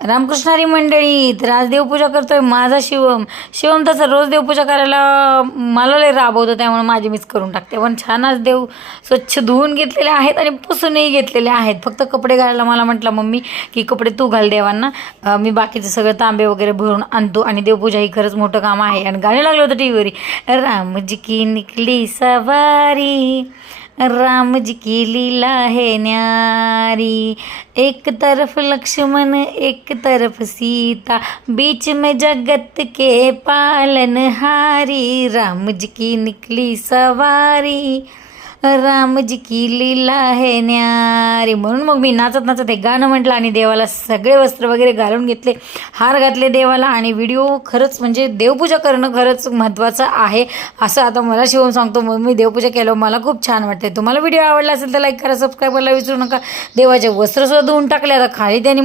रामकृष्ण हरी मंडळी. तर आज देवपूजा करतोय माझा शिवम. तसं रोज देवपूजा करायला मला लय राबवतो, त्यामुळे माझी मीच करून टाकते. पण छान आज देव स्वच्छ धुवून घेतलेले आहेत आणि पुसूनही घेतलेले आहेत. फक्त कपडे घालायला मला म्हटलं मम्मी की कपडे तू घाल देवांना, मी बाकीचं सगळं तांबे वगैरे भरून आणतो. आणि देवपूजा ही खरंच मोठं काम आहे. आणि गाणं लागलं होतं टी व्हीवर, रामजी की निकली सवारी, राम जी की लीला है न्यारी, एक तरफ लक्ष्मण एक तरफ सीता, बीच में जगत के पालनहारी, राम जी की निकली सवारी, राम जी की लीला है न्यारी. म्हणून मग मी नाचत नाचत हे गाणं म्हटलं आणि देवाला सगळे वस्त्र वगैरे घालून घेतले, हार घातले देवाला. आणि व्हिडिओ खरंच म्हणजे देवपूजा करणं खरंच महत्त्वाचं आहे असं आता मला शिवून सांगतो. मग मी देवपूजा केल्यावर मला खूप छान वाटते. तुम्हाला व्हिडिओ आवडला असेल तर लाईक करा, सबस्क्राईब करायला विसरू नका. देवाचे वस्त्र सुद्धा धुवून टाकले, आता खाली त्यांनी